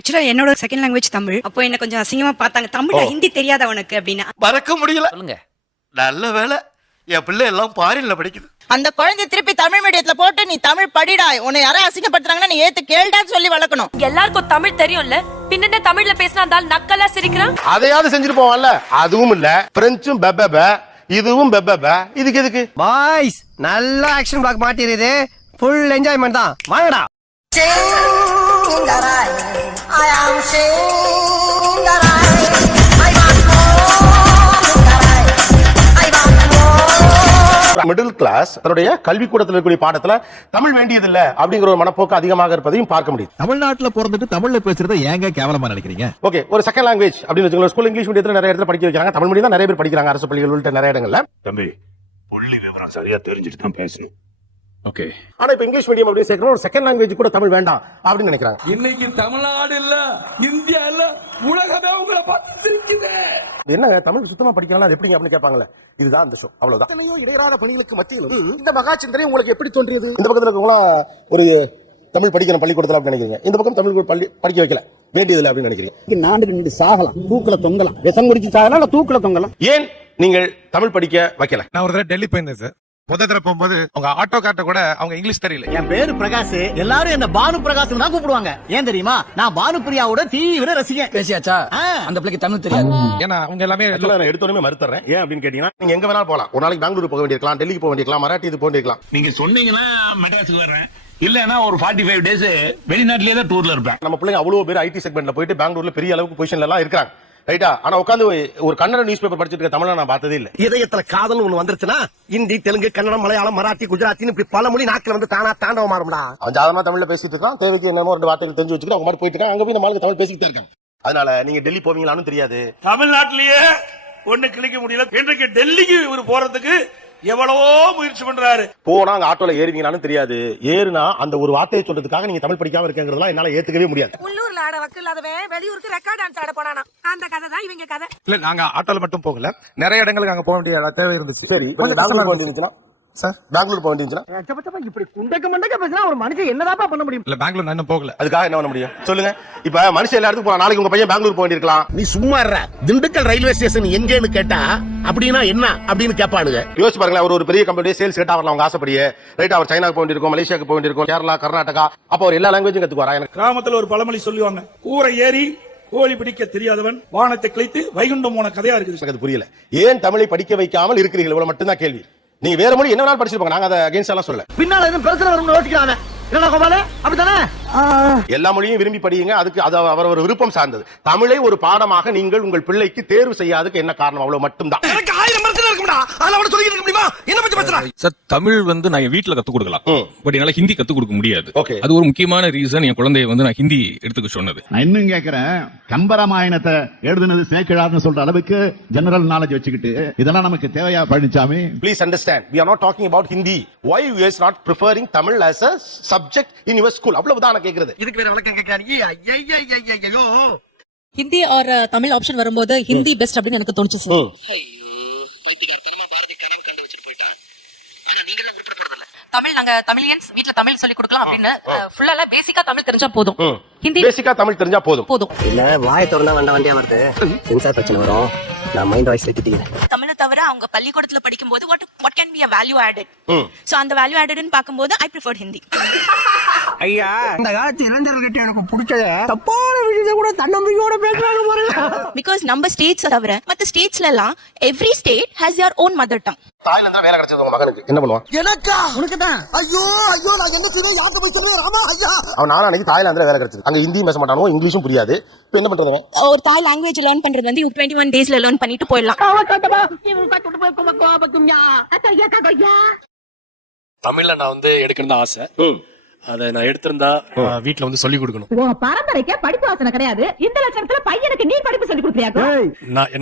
ஆக்சுவலா என்னோட second language Tamil. அப்போ என்ன கொஞ்சம் அசிங்கமா பார்த்தாங்க. தமிழ் ஹிந்தி தெரியாத உனக்கு அப்படின்னா. மறக்க முடியல. சொல்லுங்க. நல்ல வேலை என் பிள்ளை எல்லாம் பாரின்ல படிக்குது. அந்த குழந்தை திருப்பி தமிழ் மீடியத்துல போட்டு நீ தமிழ் படிடா, உன்னை யாரும் அசிங்கப்படுத்துறாங்கன்னா நீ ஏத்து கேள்டான்னு சொல்லி வளர்க்கணும். எல்லாருக்கும் தமிழ் தெரியும்ல, பின்ன தமிழ்ல பேசினா இருந்தால் நக்கலா சிரிக்கிறான். அதையாவது செஞ்சுட்டு போவான்ல. அதுவும் இல்ல, பிரெஞ்சும் பெப்பப, இதுவும் பெப்பப. இதுக்கு எதுக்கு பாய்ஸ்? நல்ல ஆக்ஷன் பிளாக் மாட்டிருது. ஃபுல் என்ஜாய்மெண்ட் தான். வாங்கடா. மிடில் கிளாஸ் தன்னுடைய கல்விக்கூடத்தில் இருக்கக்கூடிய பாடத்துல தமிழ் வேண்டியதில்லை அப்படிங்கிற ஒரு மனப்போக்கு அதிகமாக இருப்பதையும் பார்க்க முடியும். தமிழ்நாட்டுல பிறந்துட்டு தமிழ்ல பேசுறத ஏங்க கேவலமா நினைக்கிறீங்க? ஓகே, ஒரு செகண்ட் லாங்குவேஜ் அப்படின்னு வச்சுக்கோங்க. ஸ்கூல் இங்கிலீஷ் மீடியத்துல நிறைய இடத்துல படிக்க வைக்கிறாங்க. தமிழ் மீடியம் தான் நிறைய பேர் படிக்கிறாங்க அரசு பள்ளிகள் உள்ளிட்ட நிறைய இடங்கள்ல. தம்பி, புள்ளி விவரம் சரியா தெரிஞ்சுட்டு தான் பேசணும். ஓகே. ஆனா இப்ப இங்கிலீஷ் மீடியம் அப்படின்னு சேர்க்கணும், ஒரு செகண்ட் லாங்குவேஜ் கூட தமிழ் வேண்டாம் அப்படின்னு நினைக்கிறாங்க. இன்னைக்கு தமிழ்நாடு இல்ல, இந்தியா இல்ல, உலகமே உங்களை பார்த்து சிரிக்குது. என்ன தமிழ் சுத்தமா படிக்கலாம் அது எப்படிங்க அப்படின்னு கேட்பாங்கல்ல. இதுதான் அந்த ஷோ, அவ்வளவுதான். இடையறாத பணிகளுக்கு மத்தியிலும் இந்த மகா சிந்தனை உங்களுக்கு எப்படி தோன்றியது? இந்த பக்கத்துல இருக்கவங்களா ஒரு தமிழ் படிக்கணும் பள்ளிக்கூடத்துல அப்படின்னு நினைக்கிறீங்க, இந்த பக்கம் தமிழ் படிக்க வைக்கல வேண்டியதில்லை அப்படின்னு நினைக்கிறீங்க. நாண்டுக்கு நின்று சாகலாம், தூக்குல தொங்கலாம், விஷம் குடிச்சு சாகலாம், தூக்குல தொங்கலாம். ஏன் நீங்கள் தமிழ் படிக்க வைக்கல? நான் ஒரு தடவை டெல்லி போயிருந்தேன் சார். முதல் போகும்போது அவங்க ஆட்டோ கார்ட்ட கூட அவங்க இங்கிலீஷ் தெரியல. என் பேரு பிரகாஷ், எல்லாரும் என்ன பானு பிரகாஷ் தான் கூப்பிடுவாங்க. ஏன் தெரியுமா? நான் பானுப்பிரியாவோட தீவிர ரசிகன். பேசியாச்சா? அந்த பிள்ளைக்கு தமிழ் தெரியாது. ஏன்னா அவங்க எல்லாமே எடுத்தோடனே மறுத்துறேன். ஏன் அப்படின்னு கேட்டீங்கன்னா, நீங்க எங்க வேணாலும் போகலாம். ஒரு நாளைக்கு பெங்களூர் போக வேண்டியிருக்கலாம், டெல்லிக்கு போக வேண்டியிருக்கலாம், மராட்டி இது போக வேண்டியிருக்கலாம். நீங்க சொன்னீங்கன்னா மெட்ராஸுக்கு வர்றேன், இல்லன்னா ஒரு 45 டேஸ் வெளிநாட்டிலேயே தான் டூர்ல இருப்பேன். நம்ம பிள்ளைங்க அவ்வளவு பேர் ஐடி செக்மெண்ட்ல போயிட்டு பெங்களூர்ல பெரிய அளவுக்கு பொசிஷன்ல எல்லாம் இருக்காங்க. ரைட்டா? ஆனா உட்காந்து ஒரு கன்னட நியூஸ் பேப்பர் படிச்சிட்டு இருக்க தமிழ நான் பார்த்ததே இல்ல. இதயத்துல காதல் ஒண்ணு வந்துருச்சுன்னா ஹிந்தி, தெலுங்கு, கன்னடம், மலையாளம், மராத்தி, குஜராத்தின்னு இப்படி பல மொழி நாக்குல வந்து தானா தாண்டவ மாறும்டா. அவன் சாதாரண தமிழ்ல பேசிட்டு இருக்கான், தேவைக்கு என்னமோ ரெண்டு வார்த்தைகள் தெரிஞ்சு வச்சுக்கிட்டு அவங்க மாதிரி போயிட்டு இருக்காங்க. அங்க போய் நம்ம தமிழ் பேசிக்கிட்டே இருக்காங்க. அதனால நீங்க டெல்லி போவீங்களான்னு தெரியாது. தமிழ்நாட்டிலேயே ஒண்ணு கிளிக்க முடியல. இன்றைக்கு டெல்லிக்கு இவர் போறதுக்கு எவ்வளவோ முயற்சி பண்றாரு. போனா அங்க ஆட்டோல ஏறுவீங்களான்னு தெரியாது. ஏறுனா அந்த ஒரு வார்த்தையை சொல்றதுக்காக நீங்க தமிழ் படிக்காம இருக்கங்கிறதெல்லாம் என்னால ஏத்துக்கவே முடியாது. உள்ளூர்ல ஆட வக்கு இல்லாதவன் வெளியூருக்கு ரெக்கார்ட் டான்ஸ் ஆட போனானா, அந்த கதை தான் இவங்க கதை. இல்ல, நாங்க ஆட்டோல மட்டும் போகல, நிறைய இடங்களுக்கு அங்க போக வேண்டிய தேவை இருந்துச்சு. சரி, பெங்களூர் போக வேண்டியிருந்துச்சுன்னா சார், பெங்களூர் போக வேண்டியிருந்துச்சுன்னா இப்படி குண்டக்க மண்டக்க பேசினா ஒரு மனுஷன் என்னதான் பண்ண முடியும்? இல்ல, பெங்களூர் நான் இன்னும் போகல. அதுக்காக என்ன பண்ண முடியும் சொல்லுங்க? இப்ப மனுஷன் எல்லா இடத்துக்கும் போனா நாளைக்கு உங்க பையன் பெங்களூர் போக வேண்டியிருக்கலாம். நீ சும்மா இருடா. திண்டுக்கல் ரயில்வே ஸ்டேஷன் எங்கன்னு கேட்டா அப்படின்னா என்ன அப்படின்னு கேட்பானுங்க. யோசிச்சு பாருங்களேன், ஒரு பெரிய கம்பெனி சேல்ஸ் கேட்டா வரலாம் அவங்க ஆசைப்படியே. ரைட், அவர் சைனாக்கு போக வேண்டியிருக்கும், மலேசியாவுக்கு போக வேண்டியிருக்கும், கேரளா, கர்நாடகா. அப்ப அவர் எல்லா லாங்குவேஜும் கத்துக்குவாரா? எனக்கு கிராமத்துல ஒரு பழமொழி சொல்லுவாங்க, கூரை ஏறி கோழி பிடிக்க தெரியாதவன் வானத்தை கிழித்து வைகுண்டம் போன கதையா இருக்குது. எனக்கு புரியல, ஏன் தமிழை படிக்க வைக்காமல் இருக்கிறீர்கள்? இவ்வளவு மட்டும்தான் கேள்வி. நீங்க வேற மொழி என்ன வேணாலும் படிச்சிருப்பாங்க, நாங்க அதை அகைன்ஸ்ட் எல்லாம் சொல்லல. பின்னால எதுவும் பிரச்சனை வரும்னு யோசிக்கிறாங்க. என்ன கோபால, அப்படித்தானே? எல்லா மொழியும் விரும்பி படிங்க, அதுக்கு அது அவர் விருப்பம் சார்ந்தது. தமிழை ஒரு பாடமாக நீங்கள் உங்கள் பிள்ளைக்கு தேர்வு செய்யாததுக்கு என்ன காரணம்? அவ்வளவு மட்டும்தான். எனக்கு 1000 பிரச்சனை இருக்கும்டா, அதனால சொல்லிட்டு இருக்க முடியுமா? என்ன பத்தி பேசுற சார்? தமிழ் வந்து நான் வீட்ல கத்து கொடுக்கலாம், பட் என்னால ஹிந்தி கத்து கொடுக்க முடியாது. அது ஒரு முக்கியமான ரீசன் என் குழந்தைய வந்து நான் ஹிந்தி எடுத்துக்க சொன்னது. நான் இன்னும் கேக்குறேன், கம்பராமாயணத்தை எழுதுனது சேக்கிழார்னு சொல்ற அளவுக்கு ஜெனரல் நாலேஜ் வச்சுக்கிட்டு இதெல்லாம் நமக்கு தேவையா Palaniswami? Please understand, we are not talking about Hindi. Why you is not preferring Tamil as a subject in your school? அவ்வளவுதான் நான் கேக்குறது. இதுக்கு வேற விளக்கம் கேக்குறாங்க. ஹிந்தி ஆர் தமிழ் ஆப்ஷன் வரும்போது ஹிந்தி பெஸ்ட் அப்படின்னு எனக்கு தோணுச்சு சார். பைத்தியக்காரத்தனமா பாரதி கனவு கண்டு வச்சிட்டு போயிட்டா. ஆனா நீங்க எல்லாம் உருப்பட போறது இல்ல. தமிழ் நாங்க தமிழியன்ஸ் வீட்ல தமிழ் சொல்லி கொடுக்கலாம் அப்படின்னு ஃபுல்லா பேசிக்கா தமிழ் தெரிஞ்சா போதும். ஹிந்தி பேசிக்கா தமிழ் தெரிஞ்சா போதும். இல்ல வாயை திறந்தா வண்டியா வருது, சென்சார் பிரச்சனை வரும். நான் மைண்ட் வாய்ஸ்ல திட்டிக்கிறேன். தமிழை தவிர அவங்க பள்ளிக்கூடத்துல படிக்கும்போது what can be a value added? So அந்த வேல்யூ ஆடட்னு பாக்கும்போது I prefer ஹிந்தி. ஐயா, இந்த காலத்து இளைஞர்கிட்ட எனக்கு பிடிச்சது தப்பான விஷயத்தை கூட தன்னம்பிக்கையோட பேசுறாங்க பாருங்க. Because நம்ம ஸ்டேட்ஸ் தவிர மத்த ஸ்டேட்ஸ்ல எல்லாம் every state has their own mother tongue. தாய்ல இருந்தா வேலை கிடைச்சது உங்க மகனுக்கு என்ன பண்ணுவான்? எனக்கா? உனக்கு தான். ஐயோ ஐயோ, நான் என்ன செய்ய யார்ட்ட போய் சொல்லுவேன்? ராமா ஐயா, அவன் நானா அன்னைக்கு தாய்லாந்துல வேலை கிடைச்சது. அங்க ஹிந்தி பேச மாட்டானோ, இங்கிலீஷும் புரியாது. இப்ப என்ன பண்றது? ஒரு தாய் லாங்குவேஜ் லேர்ன் பண்றது வந்து 21 டேஸ்ல லேர்ன் பண்ணிட்டு போயிடலாம். தமிழ்ல நான் வந்து எடுக்கணும் ஆசை. அத நான் எடுத்திருந்தா வீட்ல வந்து சொல்லி கொடுக்கணும். உங்க பரம்பரைக்கே படிப்பு வாசனை கிடையாது. இந்த லட்சணத்துல பையனுக்கு நீ படிப்பு சொல்லி கொடுக்கறியா?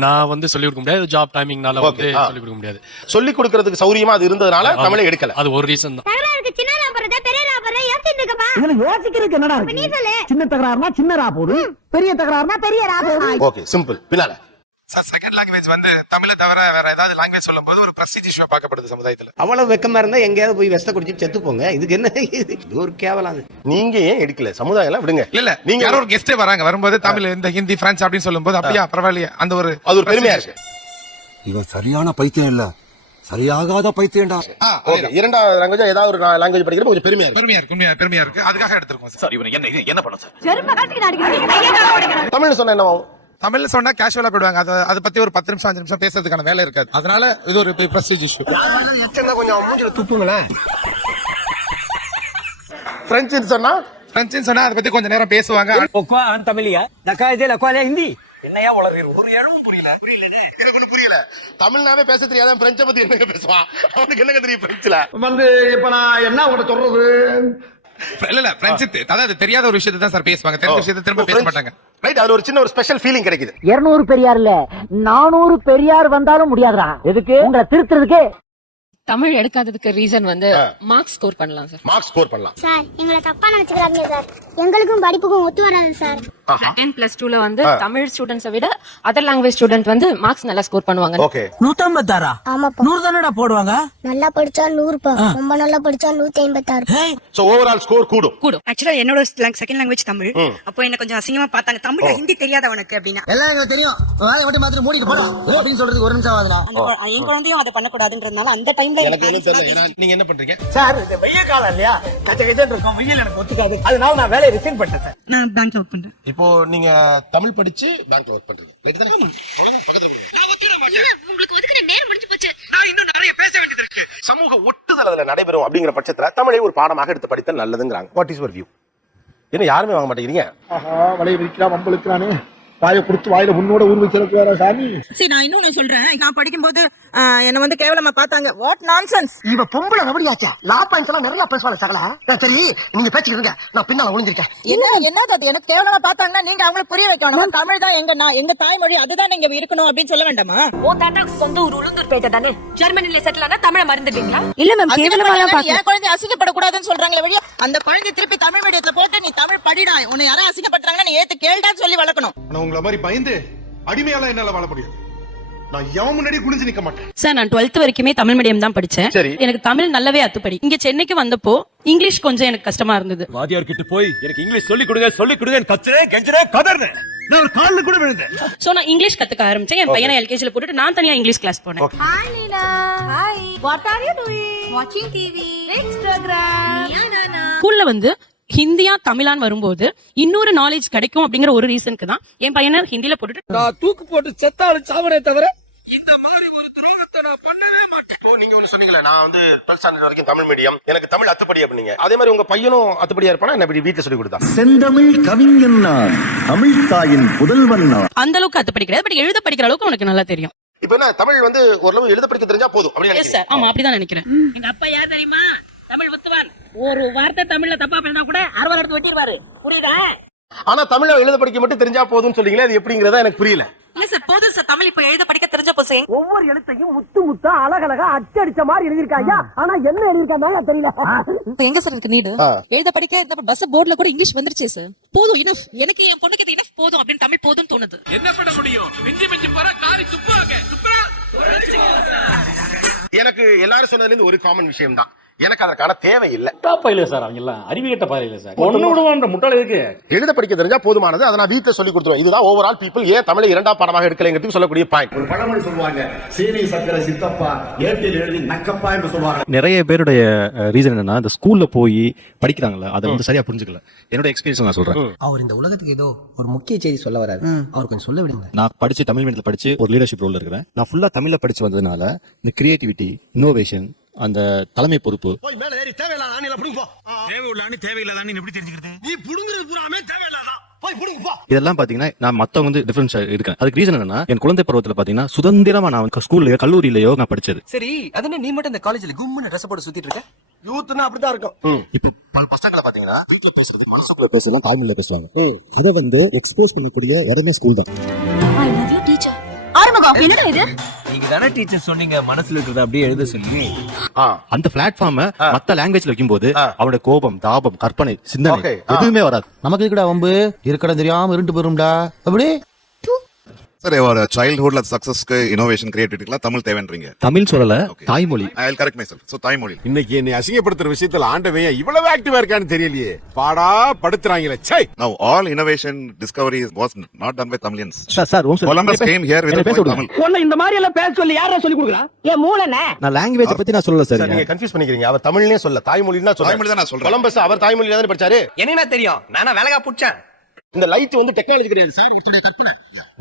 நான் வந்து சொல்லி கொடுக்க முடியாது, ஜாப் டைமிங்னால வந்து சொல்லி கொடுக்க முடியாது. சொல்லி கொடுக்கிறதுக்கு சௌரியமா அது இருந்ததுனால தமிழை எடுக்கல. அது ஒரு ரீசன் தான். இதுல யோசிக்கிறதுக்கு என்னடா இருக்கு? சின்ன தகராறுனா சின்ன ரா போடு, பெரிய தகராறுனா பெரிய ரா போடு. Okay, simple. பின்னால சார் செகண்ட் லாங்குவேஜ் வந்து தமிழை தவிர வேற ஏதாவது லாங்குவேஜ் சொல்லும்போது ஒரு பிரஸ்டீஜ் இஷ்யூ பார்க்கப்படுது சமுதாயத்துல. அவ்வளவு வெக்கமா இருந்தா எங்கேயாவது போய் விஷத்தை குடிச்சிட்டு செத்து போங்க. இதுக்கு என்ன இது ஒரு கேவலம். நீங்க ஏன் எடுக்கல? சமுதாயம் எல்லாம் விடுங்க. இல்ல நீங்க யாரோ ஒரு கெஸ்டே வராங்க, வரும்போது தமிழ் இந்த ஹிந்தி பிரெஞ்சு அப்படின்னு சொல்லும்போது அப்படியா பரவாயில்லையே, அந்த ஒரு அது ஒரு பெருமையா இருக்கு. இவன் சரியான பைத்தியம் இல்ல, சரியாகாத பைத்தியம்டா. ஓகே, இரண்டாவது லாங்குவேஜ் ஏதாவது ஒரு லாங்குவேஜ் படிக்கிறது கொஞ்சம் பெருமையா இருக்கு. பெருமையா இருக்கு, அதுக்காக எடுத்துருக்கோம் சார். இவன் என்ன பண்ண சார்? தமிழ்னு சொன்னா என்ன ஆகும்? தமிழ்ல சொன்னா கேஷுவலா போயிடுவாங்க. அதை பத்தி ஒரு 10 நிமிஷம் 5 நிமிஷம் பேசுறதுக்கான வேலை இருக்காது. அதனால இது ஒரு பிரஸ்டீஜ் இஷ்யூ. கொஞ்சம் மூஞ்சில துப்புங்களேன். பிரெஞ்சுன்னு சொன்னா அதை பத்தி கொஞ்ச நேரம் பேசுவாங்க. தமிழியா ஹிந்தி என்னையா உளறீர்? ஒரு எழுவும் புரியல. எனக்கு ஒண்ணு புரியல. தமிழ்னாவே பேச தெரியாத பிரெஞ்சை பத்தி என்னங்க பேசுவான்? அவனுக்கு என்னங்க தெரியும் பிரெஞ்சுல? வந்து இப்ப நான் என்ன உங்கள்ட்ட சொல்றது? இல்ல பிரெஞ்சு அதாவது தெரியாத ஒரு விஷயத்தை தான் சார் பேசுவாங்க, தெரிஞ்ச விஷயத்தை திரும்ப பேச மாட்டாங்க. ரைட், அது ஒரு சின்ன ஒரு ஸ்பெஷல் ஃபீலிங் கிடைக்குது. 200 பெரியார் இல்ல 400 பெரியார் வந்தாலும் முடியாதுடா. எதுக்கு? உங்களை திருத்துறதுக்கு. தமிழ் எடுக்காததுக்கு ரீசன் வந்து மார்க்ஸ் ஸ்கோர் பண்ணலாம் சார். மார்க்ஸ் ஸ்கோர் பண்ணலாம் சார். எங்களை தப்பா நினைச்சுக்கிறாங்க சார். எங்களுக்கும் படிப்புக்கும் ஒத்து வராது சார். 10+2ல வந்து தமிழ் ஸ்டூடண்ட்ஸை விட அதர் லாங்குவேஜ் ஸ்டூடெண்ட் வந்து மார்க்ஸ் நல்லா ஸ்கோர் பண்ணுவாங்க. ஓகே, 156. ஆமாப்பா. 100 தானடா போடுவாங்க. நல்லா படிச்சா 100பா, ரொம்ப நல்லா படிச்சா 156. சோ ஓவரால் ஸ்கோர் கூடும். ஆக்சுவலா என்னோட செகண்ட் லாங்குவேஜ் தமிழ். அப்போ என்ன கொஞ்சம் அசிங்கமா பார்த்தாங்க, தமிழ்ல ஹிந்தி தெரியாதவனுக்கு அப்படின்னா. எல்லாம் எனக்கு தெரியும், வேலைய மட்டும் மாத்திரம் மூடிட்டு போடா அப்படின்னு சொல்றதுக்கு ஒரு நிமிஷம் ஆகுதுடா. என் குழந்தையும் அதை பண்ணக்கூடாதுன்றதுனால அந்த டைம்ல எனக்கு எதுவும் தெரியல. ஏன்னா நீங்க என்ன பண்றீங்க சார்? இந்த வெய்ய காலம் இல்லையா, கச்ச கச்சன்னு இருக்கும். வெயில் எனக்கு ஒத்துக்காது, அதனால நான் வேலையை ரிசைன் பண்ணிட்டேன் சார். நான் பேங்க்ல ஒர்க் பண்றேன். இப்போ நீங்க தமிழ் படிச்சு பேங்க்ல ஒர்க் பண்றீங்க. ரைட் தானே? உங்களுக்கு ஒதுக்குற நேரம் முடிஞ்சு போச்சு. நான் இன்னும் நிறைய பேச வேண்டியது இருக்கு. சமூக ஒட்டுதல் அதுல நடைபெறும் அப்படிங்கிற பட்சத்துல தமிழை ஒரு பாடமாக எடுத்து படித்தல் நல்லதுங்கிறாங்க. What is your view? என்ன யாருமே வாங்க மாட்டேங்கிறீங்க? ஆஹா, வலைய விரிக்கிறான், வம்பளுக்கிறானே. வாயை கொடுத்து வாயில முன்னோட ஊர் வச்சிருக்கு வேற சாமி. சரி, நான் இன்னொன்னு சொல்றேன். நான் படிக்கும்போது என்ன வந்து கேவலமா பார்த்தாங்க. What nonsense. இவ பொம்பளை ரபடியாச்சா? லா பாயிண்ட்ஸ் எல்லாம் நிறைய பேசுவாங்க சகல. சரி, நீங்க பேசிக்கிறீங்க, நான் பின்னால ஒளிஞ்சிருக்கேன். என்ன அது எனக்கு கேவலமா பார்த்தாங்கன்னா நீங்க அவங்களுக்கு புரிய வைக்கணும். தமிழ் தான் எங்க தாய்மொழி, அதுதான் நீங்க இருக்கணும் அப்படின்னு சொல்ல வேண்டாமா? ஓ தாத்தா சொந்த ஊர் உளுந்தூர்பேட்டை தானே, ஜெர்மனில செட்டில் ஆனா தமிழ மறந்துட்டீங்களா? இல்ல மேம், கேவலமா என் குழந்தை அசிங்கப்படக்கூடாதுன்னு சொல்றாங்களே வழியா, அந்த குழந்தை திருப்பி தமிழ் மீடியத்துல போட்டு நீ தமிழ் படிடா, உன்னை யாரும் அசிங்கப்படுறாங்கன்னா நீ ஏத்து கேள்டான்னு சொல்லி வளர்க்கணும். உங்களை மாதிரி பயந்து அடிமையால என்னால வாழ முடியாது. நான் எவன் முன்னாடி குனிஞ்சு நிக்க மாட்டேன் சார். நான் 12th வரைக்குமே தமிழ் மீடியம் தான் படிச்சேன். எனக்கு தமிழ் நல்லாவே அத்துப்படி. இங்க சென்னைக்கு வந்தப்போ இங்கிலீஷ் கொஞ்சம் எனக்கு கஷ்டமா இருந்தது. வாத்தியார் கிட்ட போய் எனக்கு இங்கிலீஷ் சொல்லி கொடுங்க கத்துறேன் கெஞ்சறேன் கதறேன். நான் ஒரு கால்ல கூட விழுந்தேன். சோ நான் இங்கிலீஷ் கத்துக்க ஆரம்பிச்சேன். என் பையனை எல்கேஜில போட்டுட்டு நான் தனியா இங்கிலீஷ் கிளாஸ் போனேன். Hi Leela. Hi. What are you doing? Watching TV. Instagram. ஸ்கூல்ல வந்து ஹிந்தியா தமிழான்னு வரும்போது இன்னொரு நாலேஜ் கிடைக்கும் அப்படிங்கிற ஒரு ரீசனுக்கு தான் என் பையனை ஹிந்தில போட்டுட்டு நான் தூக்கு போட்டு செத்தாலும் சாவனே தவிர இந்த மாதிரி ஒரு துரோகத்தை நான் பண்ணவே மாட்டேன். நீங்க ஒண்ணு சொன்னீங்களே, நான் வந்து 12th ஸ்டாண்டர்ட் வரைக்கும் தமிழ் மீடியம், எனக்கு தமிழ் அத்துப்படி அப்படிங்க. அதே மாதிரி உங்க பையனும் அத்துப்படியா இருப்பானா? என்ன இப்படி வீட்டுல சொல்லி கொடுத்தா? செந்தமிழ் கவிஞன் நான், தமிழ் தாயின் புதல்வன் நான். அந்த அளவுக்கு அத்துப்படி கிடையாது, பட் எழுத படிக்கிற அளவுக்கு உனக்கு நல்லா தெரியும். இப்ப என்ன தமிழ் வந்து ஓரளவு எழுத படிக்க தெரிஞ்சா போதும் அப்படி எஸ் சார், ஆமா அப்படிதான் நினைக்கிறேன். எங்க அப்பா யார் தெரியுமா? தமிழ் வித்துவான். ஒரு வார்த்தை தமிழ்ல தப்பா பண்ணா கூட அறுவாள் எடுத்து வெட்டிடுவாரு. புரியுதா? ஆனா தமிழ எழுத படிக்க மட்டும் தெரிஞ்சா போதும்னு சொல்றீங்களே, அது எப்படிங்கறதா எனக்கு புரியல. இல்ல சார், போதும் சார், தமிழ் இப்ப எழுத படிக்க தெரிஞ்ச போதும். ஒவ்வொரு எழுத்தையும் முத்து முத்தா அழகழகா அச்சடிச்ச மாதிரி எழுதிருக்காங்க. ஆனா என்ன எழுதிருக்காங்க தெரியல. எங்க சார் இருக்கு நீடு? எழுத படிக்க இந்த பஸ் போர்டுல கூட இங்கிலீஷ் வந்துருச்சு சார். போதும், இனஃப். எனக்கு என் பொண்ணுக்கு இது இனஃப் போதும் அப்படின்னு தமிழ் போதும்னு தோணுது. என்ன பண்ண முடியும்? மிஞ்சி போற காரி துப்புவாங்க. எனக்கு எல்லாரும் சொன்னதுல இருந்து ஒரு காமன் விஷயம் தான், எனக்கு அதற்கான தேவை இல்ல. இல்ல சார், அவங்க எல்லாம் அறிவியட்ட பாறையில சார். ஒண்ணு விடுவான்ற முட்டாள் இருக்கு. எழுத படிக்க தெரிஞ்சா போதுமானது, அதை நான் வீட்டுல சொல்லி கொடுத்துருவேன். இதுதான் ஓவரால் பீப்புள் ஏன் தமிழை இரண்டாம் பாடமாக எடுக்கலைங்கிறதுக்கு சொல்லக்கூடிய பாயிண்ட். ஒரு பழமொழி சொல்லுவாங்க, சீனி சக்கரை சித்தப்பா ஏட்டில் எழுதி நக்கப்பா என்று சொல்லுவாங்க. நிறைய பேருடைய ரீசன் என்னன்னா, இந்த ஸ்கூல்ல போய் படிக்கிறாங்கல்ல, அதை வந்து சரியா புரிஞ்சுக்கல. என்னோட எக்ஸ்பீரியன்ஸ் நான் சொல்றேன். அவர் இந்த உலகத்துக்கு ஏதோ ஒரு முக்கிய செய்தி சொல்ல வராரு, அவர் கொஞ்சம் சொல்ல விடுங்க. நான் படிச்சு தமிழ் மீடியத்துல படிச்சு ஒரு லீடர்ஷிப் ரோல்ல இருக்கிறேன். நான் ஃபுல்லா தமிழ்ல படிச்சு வந்ததுனால இந்த கிரியேட்டிவிட்டி, இன்னோவேஷன், அந்த தலைமை பொறுப்பு. போய் மேல ஏறி தேவையில்லாத ஆணில புடுங்க போ. தேவையுள்ள ஆணி தேவையில்லாத ஆணி எப்படி தெரிஞ்சுக்கிறது? நீ புடுங்குறது பூராமே தேவையில்லாத. போய் புடுங்க போ. இதெல்லாம் பாத்தீங்கன்னா நான் மத்தவங்க வந்து டிஃபரன்ஸ் இருக்கேன். அதுக்கு ரீசன் என்னன்னா, என் குழந்தை பருவத்துல பாத்தீங்கன்னா சுதந்திரமா நான் ஸ்கூல்லயோ கல்லூரியிலயோ நான் படிச்சது. சரி, அதுன்னு நீ மட்டும் இந்த காலேஜ்ல கும்முன்னு ட்ரெஸ் போட்டு சுத்திட்டு இருக்க? யூத்னா அப்படிதான் இருக்கும். இப்போ பல பசங்களை பாத்தீங்கன்னா வீட்டுல பேசுறதுக்கு மனசுக்குள்ள பேசலாம் தாய்மொழியில பேசுவாங்க. இதை வந்து எக்ஸ்போஸ் பண்ணக்கூடிய இடமே ஸ்கூல் தான். I love you teacher. Arumugam, என்னடா இது? நீங்க தானே டீச்சர் சொன்னீங்க மனசுல இருக்கிறத அப்படியே எழுத சொல்லி. அந்த பிளாட்ஃபார்மை மத்த லாங்குவேஜ்ல வைக்கும்போது அவனோட கோபம், தாபம், கற்பனை, சிந்தனை எதுவுமே வராது. நமக்கு இருக்கடா வம்பு, இருக்கடா தெரியாம இருண்டு போயிரும்டா. அப்படி சார் ஒரு சைல்ட்ஹுட்ல சக்சஸ்க்கு இனோவேஷன் கிரியேட்டிவிட்டிலாம் தமிழ் தேவைன்றீங்க. தமிழ் சொல்லல, தாய்மொழி. I will correct my self. So தாய்மொழி. இன்னைக்கு என்னை அசிங்கப்படுத்துற விஷயத்துல ஆண்டவன் இவ்வளவு ஆக்டிவா இருக்கான்னு தெரியலையே. பாடா படுத்துறாங்களே. சை. Now all innovation discovery was not done by Tamilians. Sir Columbus came here with Tamil. உன்னை இந்த மாதிரி எல்லாம் பேச சொல்லி யாரா சொல்லி கொடுக்குறா? ஏன் மூளைனே? நான் லாங்குவேஜ் பத்தி நான் சொல்லல சார். நீங்க கன்ஃபியூஸ் பண்ணிக்கிறீங்க. அவர் தமிழ்லயே சொல்ல, தாய்மொழின்னா சொல்ல. தாய்மொழி தான் நான் சொல்றேன். கொலம்பஸ் அவர் தாய்மொழியில தானே படிச்சாரு. என்ன தெரியும்? நானா வேலைக்கா புடிச்சேன். இந்த லைட் வந்து டெக்னாலஜி கிடையாது சார், ஒருத்தருடைய கற்பனை.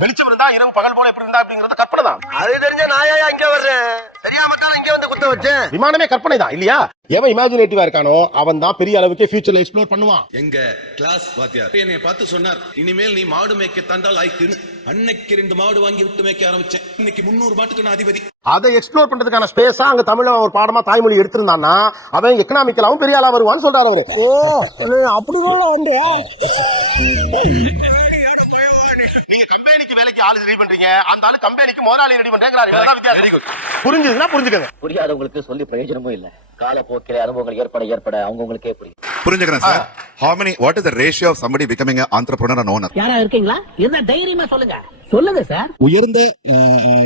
வெளிச்சம் இருந்தா இரவு பகல் போல எப்படி இருந்தா அப்படிங்கறது கற்பனை தான். அது தெரிஞ்ச நாயா இங்க வர்றேன். தெரியாம தான் இங்க வந்து குத்த வச்சேன். விமானமே கற்பனை தான் இல்லையா? எவன் இமேஜினேட்டிவா இருக்கானோ அவன் தான் பெரிய அளவுக்கு ஃபியூச்சர்ல எக்ஸ்ப்ளோர் பண்ணுவான். எங்க கிளாஸ் வாத்தியார் என்னை பார்த்து சொன்னார், இனிமேல் நீ மாடு மேய்க்க தண்டால் ஆயிக்குன்னு. அன்னைக்கு 2 மாடு வாங்கி விட்டு மேய்க்க ஆரம்பிச்சேன். இன்னைக்கு 300 மாட்டுக்கு நான் அதிபதி. அதை எக்ஸ்ப்ளோர் பண்றதுக்கான ஸ்பேஸா அங்க தமிழ்ல ஒரு பாடமா தாய்மொழி எடுத்திருந்தான்னா அவன் எக்கனாமிக்கலாவும் பெரிய ஆளா வருவான்னு சொல்றாரு அவரு. அப்படி கூட வந்து நீங்க கம்பெனிக்கு வேலைக்கு ஆளு ரெடி பண்றீங்க, அந்த ஆளு கம்பெனிக்கு முதலாளி ரெடி பண்றாங்க. புரிஞ்சுதுன்னா புரிஞ்சுக்கங்க. புரியாதவங்களுக்கு சொல்லி பிரயோஜனமும் இல்ல. காலப்போக்கில அனுபவங்கள் ஏற்பட அவங்களுக்கே புரியும். புரிஞ்சுக்கிறேன் sir. what is the ratio of somebody becoming an entrepreneur and owner? யாரா இருக்கீங்களா? என்ன தைரியமா சொல்லுங்க. சொல்லுங்க சார். உயர்ந்த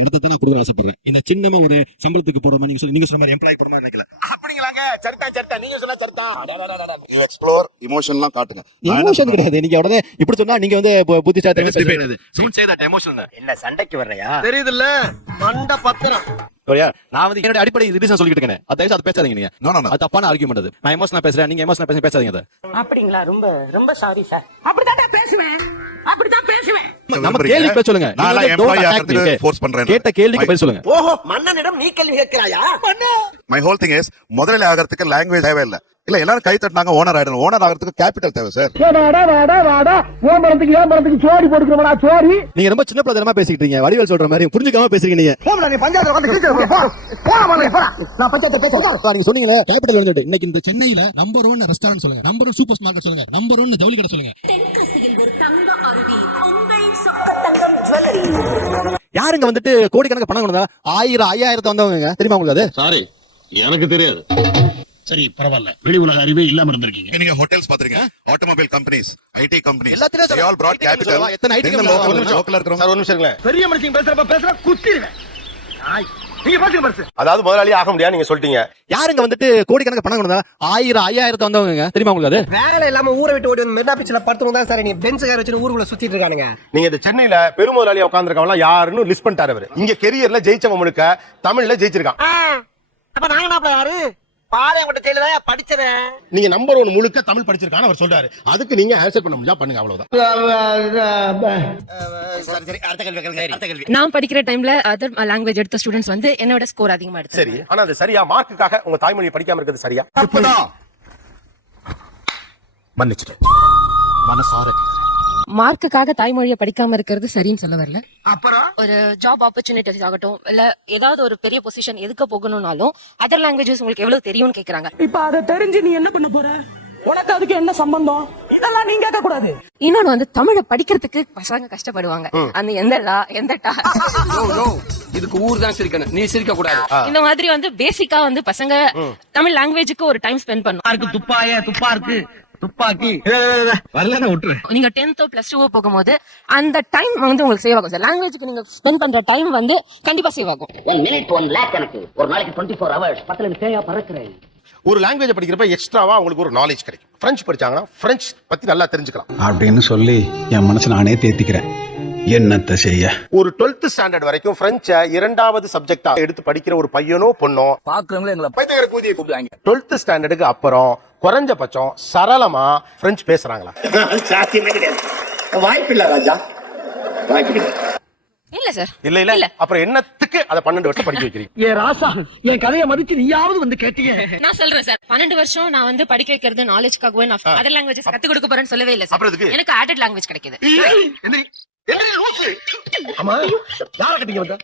இடத்தை தான் நான் கொடுக்க ஆசைப்படுறேன். இந்த சின்னமா ஒரு சம்பளத்துக்கு போற மாதிரி நீங்க சொல்ற மாதிரி எம்ப்ளாய் போற மாதிரி நினைக்கல. அப்படிங்களாங்க? சரிதா நீங்க சொன்னா சரிதா. You explore emotionலாம் காட்டுங்க. எமோஷன் கிடையாது. நீங்க உடனே இப்படி சொன்னா நீங்க வந்து புத்திசாலி கிடையாது. Don't say that emotion. என்ன சண்டைக்கு வர்றையா? தெரியுதுல்ல மண்ட பத்திரம். நான் வந்து என்னோட அடிப்படை ரீசன் சொல்லிட்டு இருக்கேன். அதை பேசாதீங்க நீங்க. அது தப்பான ஆர்கியூமெண்ட் அது. நான் எமோஷனலா பேசுறேன், நீங்க எமோஷனலா பேசாதீங்க அது. அப்படிங்களா? ரொம்ப சாரி சார். அப்படிதான் பேசுவேன். நம்ம கேள்வி பேச சொல்லுங்க. நான் எம்ப்ளாய் ஆகிறதுக்கு ஃபோர்ஸ் பண்றேன். கேட்ட கேள்விக்கு பதில் சொல்லுங்க. ஓஹோ, மன்னனிடம் நீ கேள்வி கேட்கிறாயா? My whole thing is முதல்ல ஆகிறதுக்கு லாங்குவேஜ் தேவை இல்ல. இல்ல எல்லாரும் கை தட்டினாங்க ஓனர் ஆயிடணும். ஓனர் ஆகிறதுக்கு கேபிட்டல் தேவை சார். வாடா ஓமரத்துக்கு சோரி போடுறவடா சோரி. நீங்க ரொம்ப சின்ன பிள்ளைதனமா பேசிட்டு இருக்கீங்க. வடிவேல் சொல்ற மாதிரி புரிஞ்சுக்காம பேசுறீங்க நீங்க. போடா நீ பஞ்சாயத்துல வந்து கிழிச்சு போடா. நான் பஞ்சாயத்துல பேசுறேன். நீங்க சொன்னீங்களே கேபிட்டல் வந்துட்டு. இன்னைக்கு இந்த சென்னையில நம்பர் 1 ரெஸ்டாரன்ட் சொல்லுங்க, நம்பர் 1 சூப்பர் மார்க்கெட் சொல்லுங்க, நம்பர் 1 ஜவுளி கடை சொல்லுங்க. தென்காசியில் ஒரு தங்க அருவி, உங்கள் சொக்க தங்கம் ஜுவல்லரி. யாருங்க வந்துட்டு கோடிக்கணக்கு பணம் கொண்டா 1000 5000 வந்தவங்க தெரியுமா உங்களுக்கு? அது சாரி, எனக்கு தெரியாது. சரி பரவாயில்ல, வெளி உலக அறிவே இல்லாம இருந்திருக்கீங்க. நீங்க ஹோட்டல்ஸ் பாத்துறீங்க, ஆட்டோமொபைல் கம்பெனிஸ், ஐடி கம்பெனிஸ், எல்லாத்தையும் they all brought capital. எத்தனை ஐடி கம்பெனி லோக்கல்ல இருக்கறவங்க. சார் ஒரு நிமிஷம் இருங்க. பெரிய மனுஷன் பேசுற குத்திடுவேன். நீங்க பாத்துங்க பர்ஸ். அதாவது முதலாளி ஆக முடியாது நீங்க சொல்லிட்டீங்க. யாருங்க வந்துட்டு கோடிக்கணக்கு பணம் கொண்டா 1000 5000 வந்தவங்க தெரியுமா உங்களுக்கு? அது வேலை இல்லாம ஊரை விட்டு ஓடி வந்து மெரினா பீச்ல படுத்துறவங்க தான் சார். நீ பென்ஸ் கார் வச்சு ஊருக்குள்ள சுத்திட்டு இருக்கானுங்க. நீங்க இந்த சென்னையில பெருமுதலாளியா உட்கார்ந்திருக்கவங்க யாருன்னு லிஸ்ட் பண்ணிட்டாரு அவரு. இங்க கெரியர்ல ஜெயிச்சவன் முழுக்க தமிழ்ல ஜெயிச்சிருக்கான். அப்ப நாங்க என்ன யாரு பாளையங்கோட்டை ஜெயில தான் படிச்சறேன். நீங்க நம்பர் 1 முழுக்க தமிழ் படிச்சிருக்கான்னு அவர் சொல்றாரு. அதுக்கு நீங்க ஆன்சர் பண்ண முடிஞ்சா பண்ணுங்க, அவ்வளவுதான். நான் படிக்கிற டைம்ல அதர் லாங்குவேஜ் எடுத்த ஸ்டூடெண்ட்ஸ் வந்து என்னோட ஸ்கோர் அதிகமா எடுத்தாங்க. சரி, ஆனா அது சரியா? மார்க்குக்காக உங்க தாய்மொழியை படிக்காம இருக்கிறது சரியா? மன்னிச்சிட்டேன், மனசார. மார்க்குக்காக தாய்மொழியை படிக்காம இருக்கிறது சரின்னு சொல்ல வரல. அப்புறம் ஒரு ஜாப் ஆப்பர்ச்சுனிட்டிஸ் ஆகட்டும், இல்ல ஏதாவது ஒரு பெரிய பொசிஷன் எதுக்கு போகணும்னாலும் அதர் லாங்குவேஜஸ் உங்களுக்கு எவ்வளவு தெரியும்னு கேக்குறாங்க. இப்ப அதை தெரிஞ்சு நீ என்ன பண்ண போற? உனக்கு அதுக்கு என்ன சம்பந்தம்? இதெல்லாம் நீங்க கேட்க கூடாது. இன்னொன்னு வந்து தமிழை படிக்கிறதுக்கு பசங்க கஷ்டப்படுவாங்க. அந்த எந்த லா எந்த டா இதுக்கு ஊர் தான் சிரிக்கணும், நீ சிரிக்க கூடாது. இந்த மாதிரி வந்து பேசிக்கா வந்து பசங்க தமிழ் லாங்குவேஜுக்கு ஒரு டைம் ஸ்பெண்ட் பண்ணும். துப்பாக்கி வரலன்னா விட்டுரு. நீங்க 10th + 2 போகும்போது அந்த டைம் வந்து உங்களுக்கு சேவ் ஆகும் சார். லாங்குவேஜ்க்கு நீங்க ஸ்பெண்ட் பண்ற டைம் வந்து கண்டிப்பா சேவ் ஆகும். 1 minute 1 lakh. எனக்கு ஒரு நாளைக்கு 24 hours பத்தல தேயா பறக்குறேன். ஒரு லாங்குவேஜ் படிக்கிறப்ப எக்ஸ்ட்ராவா உங்களுக்கு ஒரு நாலேஜ் கிடைக்கும். பிரெஞ்சு படிச்சாங்கன்னா பிரெஞ்சு பத்தி நல்லா தெரிஞ்சுக்கலாம் அப்படின்னு சொல்லி என் மனசை நானே தேத்திக்கிறேன். என்னத்த செய்ய? ஒரு 12th ஸ்டாண்டர்ட் வரைக்கும் பிரெஞ்சை 2வது சப்ஜெக்டா எடுத்து படிக்கிற ஒரு பையனோ பொண்ணோ பாக்குறவங்களே எங்களை பைத்தியக்கார கூதியை கூப்பிடுவாங்க. 12th ஸ்டாண்டர்டுக்கு அப்புறம் குறைஞ்சபட்சம் சரளமா பிரெஞ்சு பேசுறாங்களா? சாத்தியமே கிடையாது. வாய்ப்பில்லை ராஜா, வாய்ப்பில்லை. இல்ல சார். இல்ல. அப்புறம் என்னத்துக்கு அத 12 வருஷம் படிக்க வைக்கிறீங்க? ஏ ராசா, என் கதையை மதிச்சு நீயாவது வந்து கேட்டீங்க. நான் சொல்றேன் சார், 12 வருஷம் நான் வந்து படிக்க வைக்கிறது நாலேஜ்க்காகவே. நான் அதர் லாங்குவேஜஸ் கத்து கொடுக்க போறேன்னு சொல்லவே இல்ல சார். எனக்கு ஆடட் லாங்குவேஜ் கிடைக்குது. ஆமா, யார கட்டிங்க வந்தா?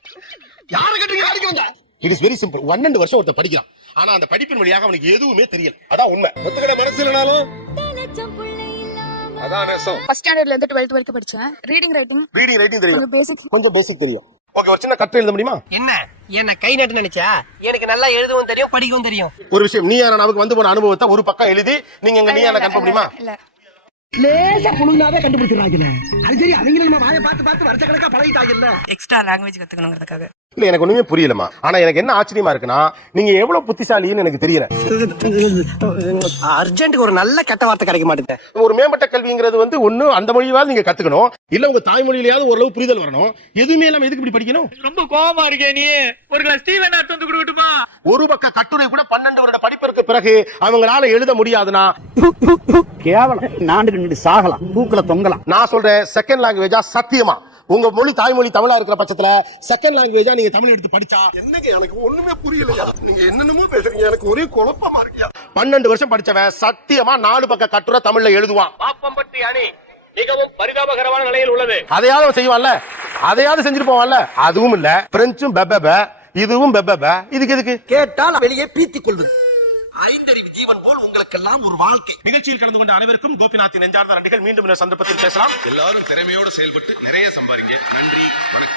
யார கட்டிங்க அடிக்க வந்தா? It is very simple. 12 வருஷம் ஒருத்தர் படிக்கிறான், ஆனா அந்த படிப்பின் வழியாக அவனுக்கு எதுவுமே தெரியல. அதான் உண்மை. ஒத்துக்கிட மனசு இல்லனாலும் அதான் நேசம். ஃபர்ஸ்ட் ஸ்டாண்டர்ட்ல இருந்து 12th வரைக்கும் படிச்சேன். ரீடிங் ரைட்டிங் தெரியும், கொஞ்சம் பேசிக் தெரியும். ஓகே, ஒரு சின்ன கட்டு எழுத முடியுமா? என்ன கை நட்டு நினைச்சா? எனக்கு நல்லா எழுதவும் தெரியும், படிக்கவும் தெரியும். ஒரு விஷயம், நீ நமக்கு வந்து போன அனுபவத்தை ஒரு பக்கம் எழுதி நீங்க நீ கன்ஃபார்ம் முடியுமா? இல்ல லேசா புழுந்தாவே கண்டுபிடிச்சிடறாங்கல்ல. அது சரி, அவங்க நம்ம வாயை பார்த்து வருஷ கணக்கா பழகிட்டாங்கல்ல. Extra language கத்துக்கணுங்கிறதுக்காக. இல்ல எனக்கு ஒண்ணுமே புரியலமா. ஆனா எனக்கு என்ன ஆச்சரியமா இருக்குன்னா நீங்க எவ்வளவு புத்திசாலின்னு எனக்கு தெரியல. அர்ஜென்ட் ஒரு நல்ல கெட்ட வார்த்தை கிடைக்க மாட்டேங்குது. ஒரு மேம்பட்ட கல்விங்கிறது வந்து ஒண்ணு அந்த மொழியாவது நீங்க கத்துக்கணும், இல்ல உங்க தாய்மொழியிலேயாவது ஓரளவு புரிதல் வரணும். எதுவுமே இல்லாம எதுக்கு இப்படி படிக்கணும்? ரொம்ப கோவமா இருக்கே நீ. ஒரு கிளாஸ் டீ வேணா எடுத்து வந்து கொடுக்கட்டுமா? ஒரு பக்க கட்டுரை கூட 12 வருட படிப்பிற்கு பிறகு அவங்களால எழுத முடியாதுன்னா கேவலம். நாண்டு சாகலாம், தூக்குல தொங்கலாம். நான் சொல்றேன் செகண்ட் லாங்குவேஜா சத்தியமா உங்க மொழி தாய்மொழி தமிழா இருக்கிற பட்சத்துல செகண்ட் லாங்குவேஜா நீங்க தமிழ் எடுத்து படிச்சா என்னங்க எனக்கு ஒண்ணுமே புரியலையா? நீங்க என்னென்னமோ பேசுறீங்க, எனக்கு ஒரே குழப்பமா இருக்கியா. 12 வருஷம் படிச்சவன் சத்தியமா 4 பக்க கட்டுரை தமிழ்ல எழுதுவான். பாப்பம்பட்டி அணி மிகவும் பரிதாபகரமான நிலையில் உள்ளது. அதையாவது அவன் செய்வான்ல, அதையாவது செஞ்சுட்டு போவான்ல. அதுவும் இல்ல, பிரெஞ்சும் பெப்பப, இதுவும் பெப்பப. இதுக்கு எதுக்கு கேட்டால் வெளியே பீத்திக் கொள்வது. ஐந்தறிவு ஜீவன் போல் உங்களுக்கெல்லாம் ஒரு வாழ்க்கை. நிகழ்ச்சியில் கலந்து கொண்ட அனைவருக்கும் கோபிநாத்தின் நெஞ்சார்ந்த நன்றிகள். மீண்டும் இந்த சந்தர்ப்பத்தில் பேசலாம். எல்லாரும் திறமையோடு செயல்பட்டு நிறைய சம்பாதிங்க. நன்றி, வணக்கம்.